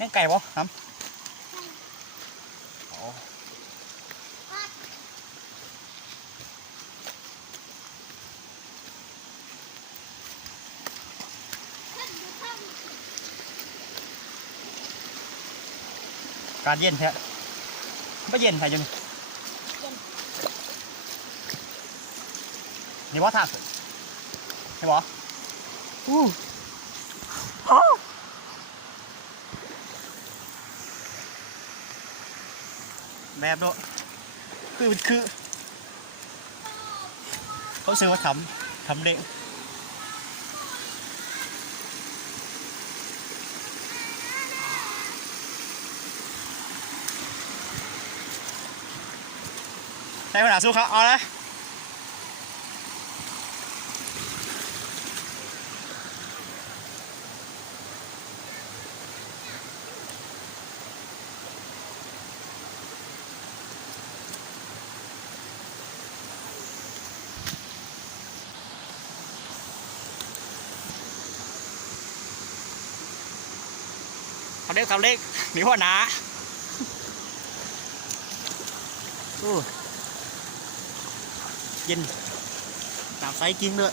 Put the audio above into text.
แห้งไก่บ่ครับการเย็นแท้ไม่เย็นใช่ยังนี่ว่าท่าสุดใช่บ่แบบเนาะคือเขาซื้อว่าทำเละใช้ปัญหาสู้เขาเอาเลยทำเล็กมีหัวหนาเย็นน้ำใสจริงด้วย